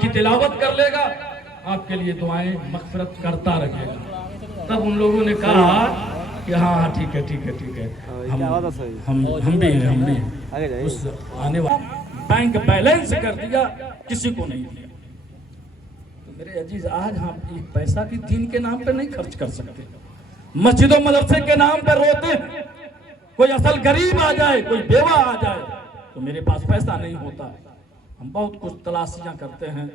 کی تلاوت کر لے گا آپ کے لیے دعائیں مغفرت کرتا رہے گا. تب ان لوگوں نے کہا کہ ہاں ٹھیک ہے ہم بھی ہیں. اس آنے والا بینک بیلنس کر دیا, کسی کو نہیں دیا. تو میرے عزیز آج ہم ایک پیسہ بھی دین کے نام پہ نہیں خرچ کر سکتے. مسجد و مدرسے کے نام پہ روتے ہیں. کوئی اصل غریب آ جائے, کوئی بیوہ آ جائے تو میرے پاس پیسہ نہیں ہوتا. ہم بہت کچھ تلاشیاں کرتے ہیں,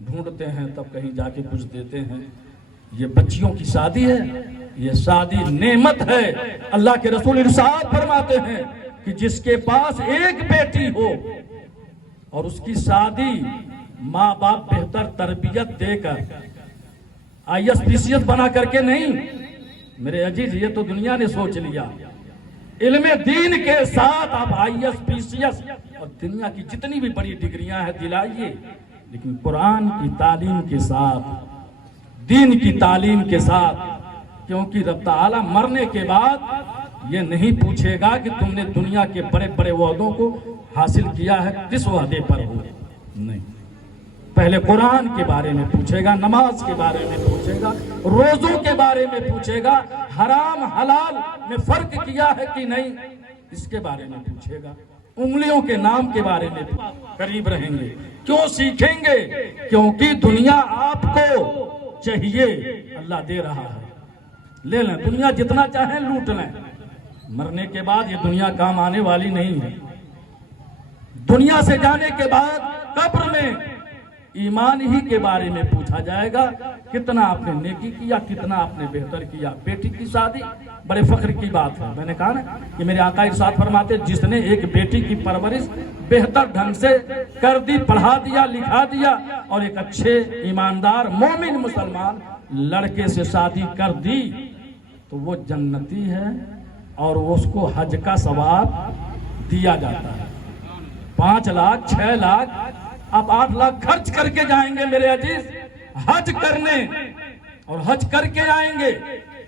ڈھونڈتے ہیں, تب کہیں جا کے کچھ دیتے ہیں. یہ بچیوں کی شادی ہے, یہ شادی نعمت ہے. اللہ کے رسول ارشاد فرماتے ہیں کہ جس کے پاس ایک بیٹی ہو اور اس کی شادی ماں باپ بہتر تربیت دے کر IAS بنا کر کے نہیں, میرے عزیز یہ تو دنیا نے سوچ لیا. علم دین کے ساتھ آپ IAS اور دنیا کی جتنی بھی بڑی ڈگریاں ہیں دلائیے, لیکن قرآن کی تعلیم کے ساتھ, دین کی تعلیم کے ساتھ. کیونکہ رب تعالیٰ مرنے کے بعد یہ نہیں پوچھے گا کہ تم نے دنیا کے بڑے بڑے وعدوں کو حاصل کیا ہے, کس وعدے پر ہو. نہیں, پہلے قرآن کے بارے میں پوچھے گا, نماز کے بارے میں پوچھے گا, روزوں کے بارے میں پوچھے گا, حرام حلال میں فرق کیا ہے کہ نہیں اس کے بارے میں پوچھے گا, انگلیوں کے نام کے بارے میں قریب رہیں گے. کیوں سیکھیں گے؟ کیونکہ دنیا آپ کو چاہیے, اللہ دے رہا ہے, لے لیں. دنیا جتنا چاہیں لوٹ لیں, مرنے کے بعد یہ دنیا کام آنے والی نہیں ہے. دنیا سے جانے کے بعد قبر میں ایمان ہی کے بارے میں پوچھا جائے گا, کتنا آپ نے نیکی کیا, کتنا آپ نے بہتر کیا. بیٹی کی شادی بڑے فخر کی بات ہے. میں نے کہا نا کہ میرے آقا ارشاد فرماتے جس نے ایک بیٹی کی پرورش بہتر ڈھنگ سے کر دی, پڑھا دیا, لکھا دیا, اور ایک اچھے ایماندار مومن مسلمان لڑکے سے شادی کر دی تو وہ جنتی ہے, اور اس کو حج کا ثواب دیا جاتا ہے. 5 لاکھ 6 لاکھ آپ 8 لاکھ خرچ کر کے جائیں گے میرے عزیز حج کرنے, اور حج کر کے آئیں گے.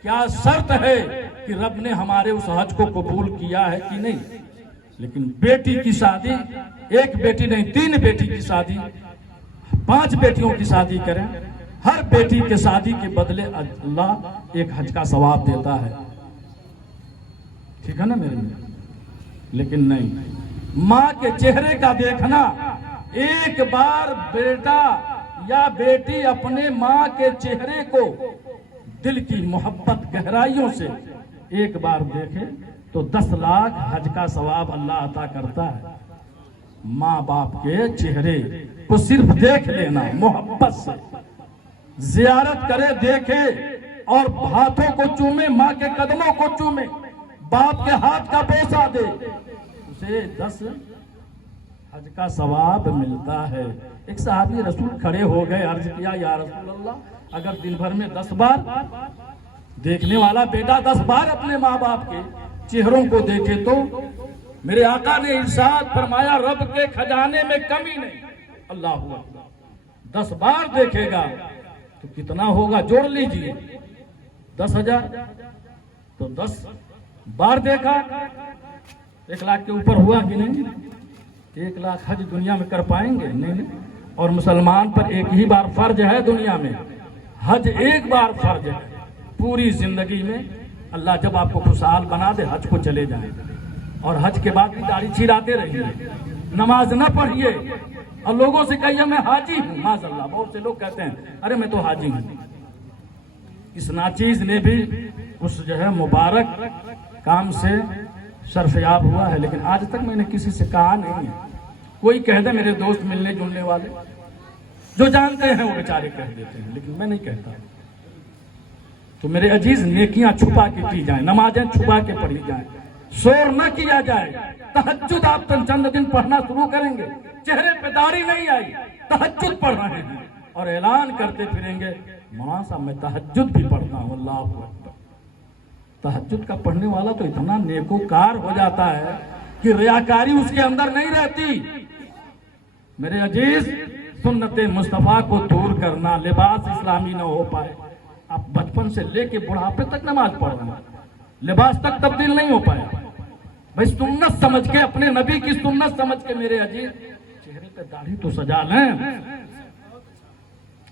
کیا شرط ہے کہ رب نے ہمارے اس حج کو قبول کیا ہے کہ نہیں. لیکن بیٹی کی شادی, ایک بیٹی نہیں 3 بیٹی کی شادی, 5 بیٹیوں کی شادی کریں, ہر بیٹی کے شادی کے بدلے اللہ ایک حج کا ثواب دیتا ہے. ٹھیک ہے نا میرے لیے. لیکن نہیں, ماں کے چہرے کا دیکھنا, ایک بار بیٹا یا بیٹی اپنے ماں کے چہرے کو دل کی محبت گہرائیوں سے ایک بار دیکھے تو 10 لاکھ حج کا ثواب اللہ عطا کرتا ہے. ماں باپ کے چہرے کو صرف دیکھ لینا, محبت سے زیارت کرے, دیکھے, اور ہاتھوں کو چومے, ماں کے قدموں کو چومے, باپ کے ہاتھ کا بوسہ دے, اسے 10 حج کا ثواب ملتا ہے. ایک صحابی رسول کھڑے ہو گئے, عرض کیا یا رسول اللہ اگر دن بھر میں 10 بار دیکھنے والا بیٹا 10 بار اپنے ماں باپ کے چہروں کو دیکھے تو. میرے آقا نے ارشاد فرمایا رب کے خزانے میں کمی نہیں. اللہ اکبر, 10 بار دیکھے گا تو کتنا ہوگا, جوڑ لیجئے 10,000 تو 10 بار دیکھا 1 لاکھ کے اوپر ہوا کہ نہیں. 1 لاکھ حج دنیا میں کر پائیں گے نہیں. اور مسلمان پر ایک ہی بار فرض ہے دنیا میں, حج ایک بار فرض ہے پوری زندگی میں. اللہ جب آپ کو خوشحال بنا دے حج کو چلے جائیں, اور حج کے بعد بھی داڑھی چھڑاتے رہیے, نماز نہ پڑھیے, اور لوگوں سے کہیے میں حاجی ہوں. معاذ اللہ, بہت سے لوگ کہتے ہیں ارے میں تو حاجی ہوں. اس ناچیز نے بھی اس جو ہے مبارک کام سے شرفیاب ہوا ہے, لیکن آج تک میں نے کسی سے کہا نہیں ہے. کوئی کہہ دے, میرے دوست ملنے جلنے والے جو جانتے ہیں وہ بیچارے کہہ دیتے ہیں, لیکن میں نہیں کہتا. تو میرے عزیز نیکیاں چھپا کے کی جائیں, نمازیں چھپا کے پڑھی جائیں, شور نہ کیا جائے. تہجد آپ چند دن پڑھنا شروع کریں گے, چہرے پہ داڑھی نہیں آئی, تہجد پڑھ رہے ہیں, اور اعلان کرتے پھریں گے مولانا صاحب میں تہجد بھی پڑھتا ہوں. اللہ اکبر. تہجد کا پڑھنے والا تو اتنا نیکوکار ہو جاتا ہے کہ ریاکاری اس کے اندر نہیں رہتی. میرے عزیز سنت مصطفیٰ کو دور کرنا, لباس اسلامی نہ ہو پائے. آپ بچپن سے لے کے بڑھاپے تک نماز پڑھ رہے ہیں, لباس تک تبدیل نہیں ہو پایا. بھائی سنت سمجھ کے, اپنے نبی کی سنت سمجھ کے میرے عزیز چہرے پہ داڑھی تو سجا لیں.